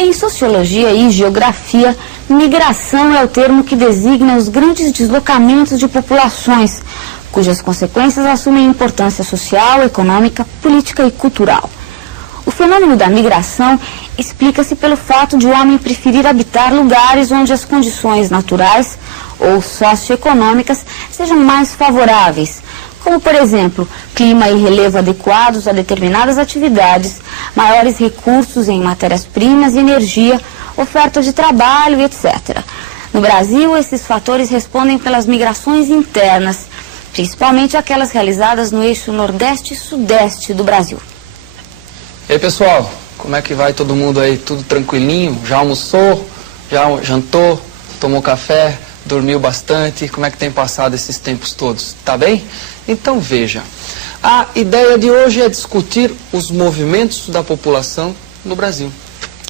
Em sociologia e geografia, migração é o termo que designa os grandes deslocamentos de populações, cujas consequências assumem importância social, econômica, política e cultural. O fenômeno da migração explica-se pelo fato de o homem preferir habitar lugares onde as condições naturais ou socioeconômicas sejam mais favoráveis, como, por exemplo, clima e relevo adequados a determinadas atividades, maiores recursos em matérias-primas e energia, oferta de trabalho, etc. No Brasil, esses fatores respondem pelas migrações internas, principalmente aquelas realizadas no eixo Nordeste e Sudeste do Brasil. E aí, pessoal, como é que vai todo mundo aí? Tudo tranquilinho? Já almoçou? Já jantou? Tomou café? Dormiu bastante? Como é que tem passado esses tempos todos? Tá bem? Então veja, a ideia de hoje é discutir os movimentos da população no Brasil.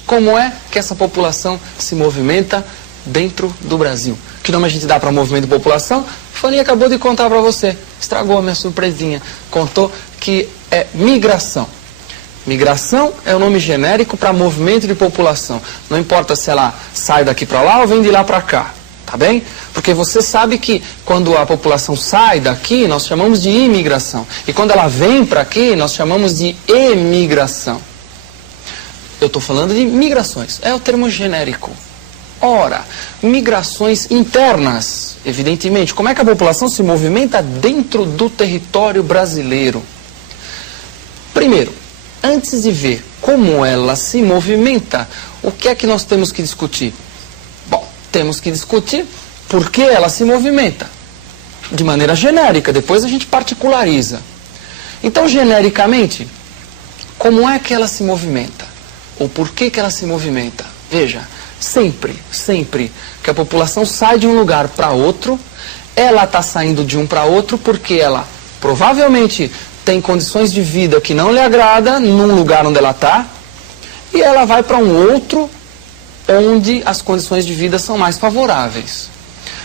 Como é que essa população se movimenta dentro do Brasil? Que nome a gente dá para movimento de população? Fanny acabou de contar para você, estragou a minha surpresinha. Contou que é migração. Migração é o nome genérico para movimento de população. Não importa se ela sai daqui para lá ou vem de lá para cá. Tá bem? Porque você sabe que quando a população sai daqui, nós chamamos de imigração. E quando ela vem para aqui, nós chamamos de emigração. Eu estou falando de migrações. É o termo genérico. Ora, migrações internas, evidentemente. Como é que a população se movimenta dentro do território brasileiro? Primeiro, antes de ver como ela se movimenta, o que é que nós temos que discutir? Temos que discutir por que ela se movimenta. De maneira genérica, depois a gente particulariza. Então, genericamente, como é que ela se movimenta? Ou por que ela se movimenta? Veja, sempre que a população sai de um lugar para outro, ela está saindo de um para outro porque ela provavelmente tem condições de vida que não lhe agrada num lugar onde ela está, e ela vai para um outro onde as condições de vida são mais favoráveis.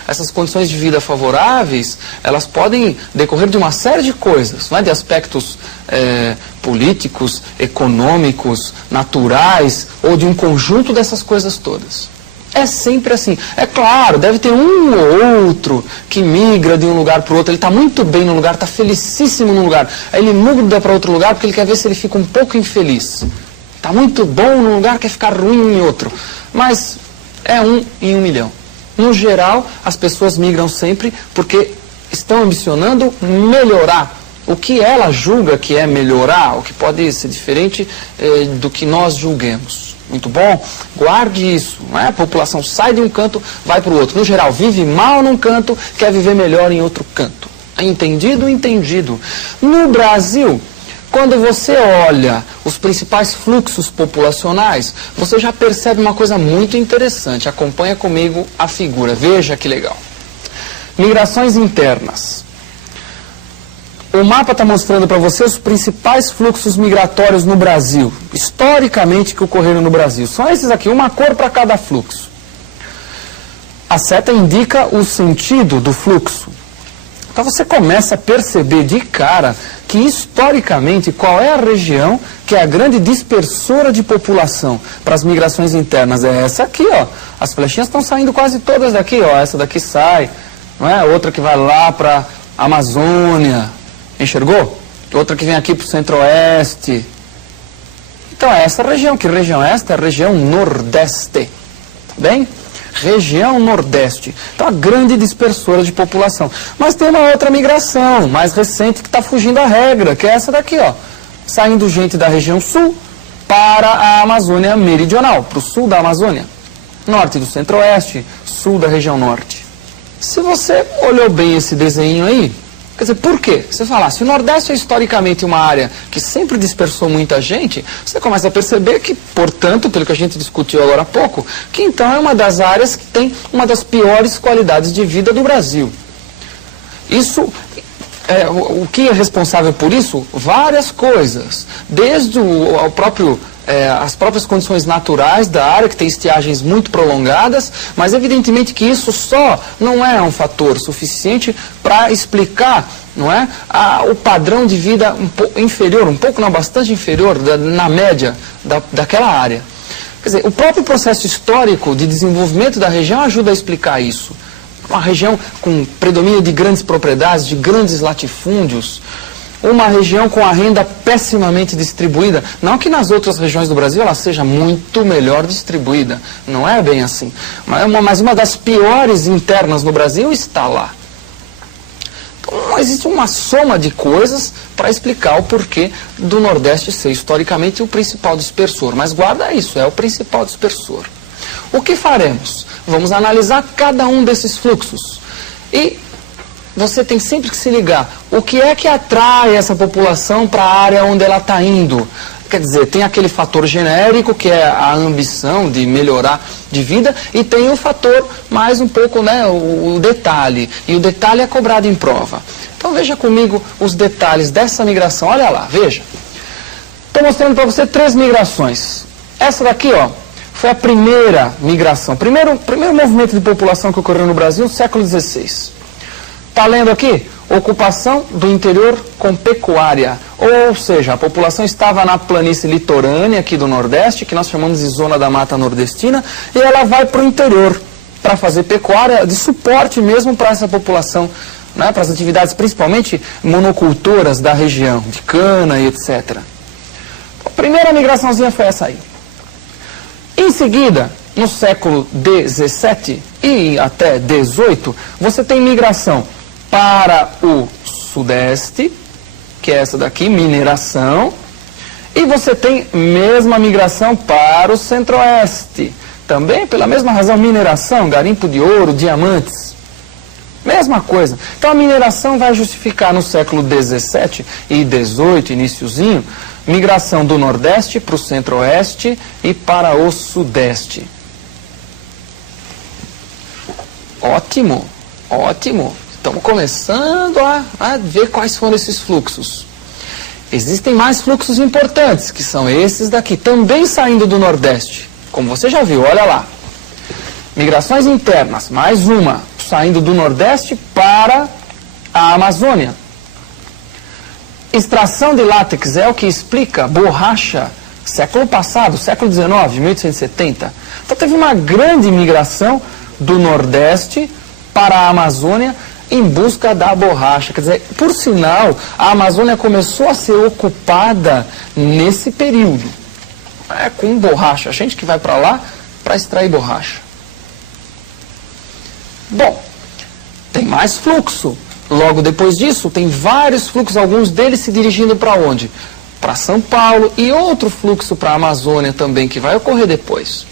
Essas condições de vida favoráveis, elas podem decorrer de uma série de coisas, não é? De aspectos políticos, econômicos, naturais, ou de um conjunto dessas coisas todas. É sempre assim. É claro, deve ter um ou outro que migra de um lugar para o outro. Ele está muito bem no lugar, está felicíssimo no lugar. Aí ele muda para outro lugar porque ele quer ver se ele fica um pouco infeliz. Está muito bom num lugar, quer ficar ruim em outro. Mas é 1 em 1 milhão. No geral, as pessoas migram sempre porque estão ambicionando melhorar. O que ela julga que é melhorar, o que pode ser diferente do que nós julguemos. Muito bom? Guarde isso. Não é? A população sai de um canto, vai para o outro. No geral, vive mal num canto, quer viver melhor em outro canto. Entendido? Entendido. No Brasil, quando você olha os principais fluxos populacionais, você já percebe uma coisa muito interessante. Acompanha comigo a figura. Veja que legal. Migrações internas. O mapa está mostrando para você os principais fluxos migratórios no Brasil, historicamente que ocorreram no Brasil. São esses aqui, uma cor para cada fluxo. A seta indica o sentido do fluxo. Então você começa a perceber de cara que historicamente qual é a região que é a grande dispersora de população para as migrações internas. É essa aqui, ó. As flechinhas estão saindo quase todas daqui, ó. Essa daqui sai, não é? Outra que vai lá para a Amazônia. Enxergou? Outra que vem aqui para o centro-oeste. Então é essa região. Que região é esta? É a região nordeste. Tá bem? Região nordeste. Então a grande dispersora de população. Mas tem uma outra migração mais recente que está fugindo à regra, que é essa daqui, ó. Saindo gente da região sul para a Amazônia meridional, para o sul da Amazônia. Norte do centro-oeste, sul da região norte. Se você olhou bem esse desenho aí, quer dizer, por quê? Você fala, se o Nordeste é historicamente uma área que sempre dispersou muita gente, você começa a perceber que, portanto, pelo que a gente discutiu agora há pouco, que então é uma das áreas que tem uma das piores qualidades de vida do Brasil. Isso, o que é responsável por isso? Várias coisas. Desde as próprias condições naturais da área, que tem estiagens muito prolongadas, mas evidentemente que isso só não é um fator suficiente para explicar, não é, o padrão de vida inferior, um pouco não, bastante inferior na média daquela área. Quer dizer, o próprio processo histórico de desenvolvimento da região ajuda a explicar isso. Uma região com predomínio de grandes propriedades, de grandes latifúndios, uma região com a renda pessimamente distribuída. Não que nas outras regiões do Brasil ela seja muito melhor distribuída, não é bem assim. Mas uma das piores internas no Brasil está lá. Então existe uma soma de coisas para explicar o porquê do Nordeste ser historicamente o principal dispersor. Mas guarda isso, é o principal dispersor. O que faremos? Vamos analisar cada um desses fluxos. E você tem sempre que se ligar. O que é que atrai essa população para a área onde ela está indo? Quer dizer, tem aquele fator genérico, que é a ambição de melhorar de vida, e tem o fator mais um pouco, né, o detalhe. E o detalhe é cobrado em prova. Então veja comigo os detalhes dessa migração. Olha lá, veja. Estou mostrando para você 3 migrações. Essa daqui, ó, foi a primeira migração. Primeiro movimento de população que ocorreu no Brasil no século XVI. Está lendo aqui? Ocupação do interior com pecuária. Ou seja, a população estava na planície litorânea aqui do Nordeste, que nós chamamos de zona da mata nordestina, e ela vai para o interior para fazer pecuária de suporte mesmo para essa população, né, para as atividades principalmente monocultoras da região, de cana e etc. A primeira migraçãozinha foi essa aí. Em seguida, no século XVII e até XVIII, você tem migração para o sudeste, que é essa daqui, mineração, e você tem mesma migração para o centro-oeste, também pela mesma razão, mineração, garimpo de ouro, diamantes, mesma coisa. Então a mineração vai justificar no século XVII e XVIII, iniciozinho, migração do nordeste para o centro-oeste e para o sudeste. Ótimo, ótimo. Estamos começando a ver quais foram esses fluxos. Existem mais fluxos importantes, que são esses daqui, também saindo do Nordeste. Como você já viu, olha lá. Migrações internas, mais uma, saindo do Nordeste para a Amazônia. Extração de látex é o que explica borracha, século passado, século XIX, 1870. Então teve uma grande migração do Nordeste para a Amazônia, em busca da borracha. Quer dizer, por sinal, a Amazônia começou a ser ocupada nesse período. Com borracha. A gente que vai para lá para extrair borracha. Bom, tem mais fluxo. Logo depois disso, tem vários fluxos, alguns deles se dirigindo para onde? Para São Paulo, e outro fluxo para a Amazônia também, que vai ocorrer depois.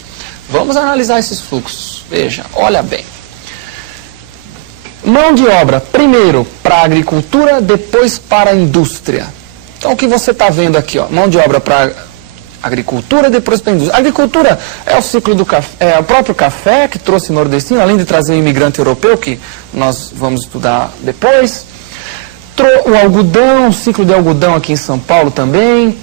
Vamos analisar esses fluxos. Veja, olha bem. Mão de obra, primeiro para a agricultura, depois para a indústria. Então o que você está vendo aqui, ó, mão de obra para a agricultura, depois para a indústria. A agricultura é o ciclo do café, é o próprio café que trouxe nordestino, além de trazer um imigrante europeu, que nós vamos estudar depois. O algodão, o ciclo de algodão aqui em São Paulo também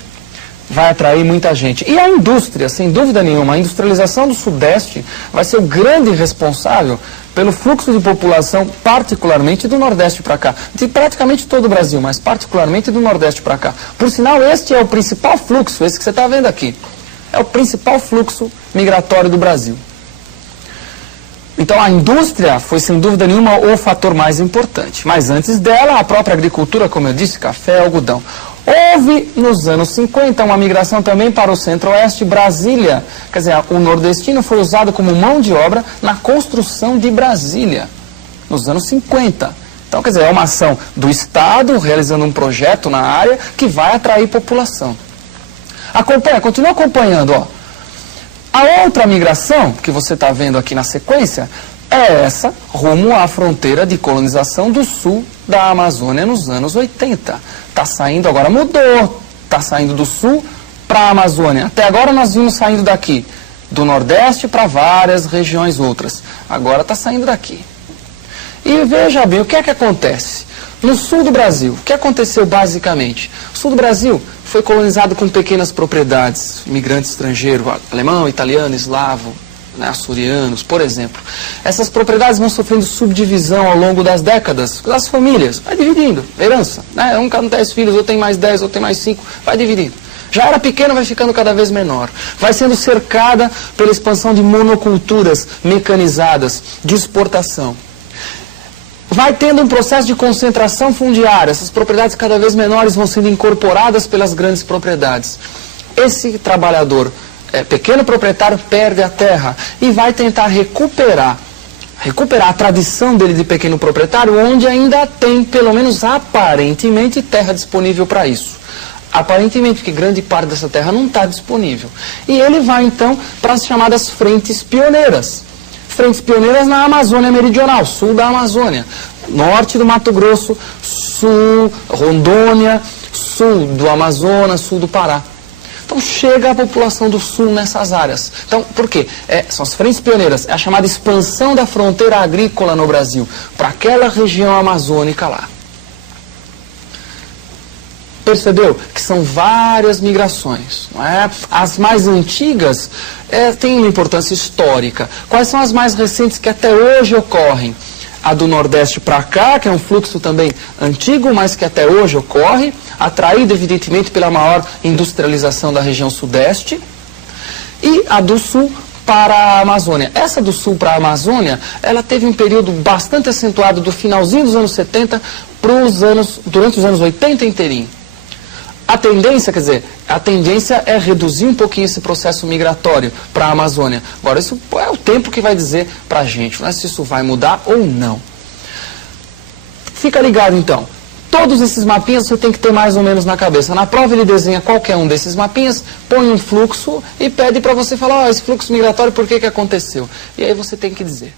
vai atrair muita gente. E a indústria, sem dúvida nenhuma, a industrialização do Sudeste vai ser o grande responsável pelo fluxo de população, particularmente do Nordeste para cá. De praticamente todo o Brasil, mas particularmente do Nordeste para cá. Por sinal, este é o principal fluxo, esse que você está vendo aqui. É o principal fluxo migratório do Brasil. Então a indústria foi, sem dúvida nenhuma, o fator mais importante. Mas antes dela, a própria agricultura, como eu disse, café e algodão. Houve, nos anos 50, uma migração também para o centro-oeste, Brasília. Quer dizer, o nordestino foi usado como mão de obra na construção de Brasília, nos anos 50. Então, quer dizer, é uma ação do Estado, realizando um projeto na área, que vai atrair população. Acompanha, continua acompanhando, ó. A outra migração, que você está vendo aqui na sequência, é essa, rumo à fronteira de colonização do sul da Amazônia nos anos 80. Está saindo, agora mudou, está saindo do sul para a Amazônia. Até agora nós vimos saindo daqui, do Nordeste para várias regiões outras. Agora está saindo daqui. E veja bem, o que é que acontece? No sul do Brasil, o que aconteceu basicamente? O sul do Brasil foi colonizado com pequenas propriedades, imigrantes estrangeiros, alemão, italiano, eslavo, né, açorianos, por exemplo. Essas propriedades vão sofrendo subdivisão ao longo das décadas, das famílias, vai dividindo, herança, né? Um tem 10 filhos, outro tem mais 10, outro tem mais 5, vai dividindo. Já era pequena, vai ficando cada vez menor. Vai sendo cercada pela expansão de monoculturas mecanizadas, de exportação. Vai tendo um processo de concentração fundiária. Essas propriedades cada vez menores vão sendo incorporadas pelas grandes propriedades. Esse trabalhador, pequeno proprietário, perde a terra e vai tentar recuperar a tradição dele de pequeno proprietário, onde ainda tem, pelo menos aparentemente, terra disponível para isso. Aparentemente, porque grande parte dessa terra não está disponível. E ele vai, então, para as chamadas frentes pioneiras. Frentes pioneiras na Amazônia Meridional, sul da Amazônia, norte do Mato Grosso, sul, Rondônia, sul do Amazonas, sul do Pará. Então chega a população do sul nessas áreas. Então, por quê? São as frentes pioneiras, é a chamada expansão da fronteira agrícola no Brasil, para aquela região amazônica lá. Percebeu que são várias migrações, não é? As mais antigas têm uma importância histórica. Quais são as mais recentes que até hoje ocorrem? A do Nordeste para cá, que é um fluxo também antigo, mas que até hoje ocorre, atraído evidentemente pela maior industrialização da região Sudeste, e a do Sul para a Amazônia. Essa do Sul para a Amazônia, ela teve um período bastante acentuado do finalzinho dos anos 70 durante os anos 80 inteirinho. A tendência é reduzir um pouquinho esse processo migratório para a Amazônia. Agora, isso é o tempo que vai dizer para a gente, não é se isso vai mudar ou não. Fica ligado, então. Todos esses mapinhas você tem que ter mais ou menos na cabeça. Na prova ele desenha qualquer um desses mapinhas, põe um fluxo e pede para você falar, esse fluxo migratório, por que aconteceu? E aí você tem que dizer.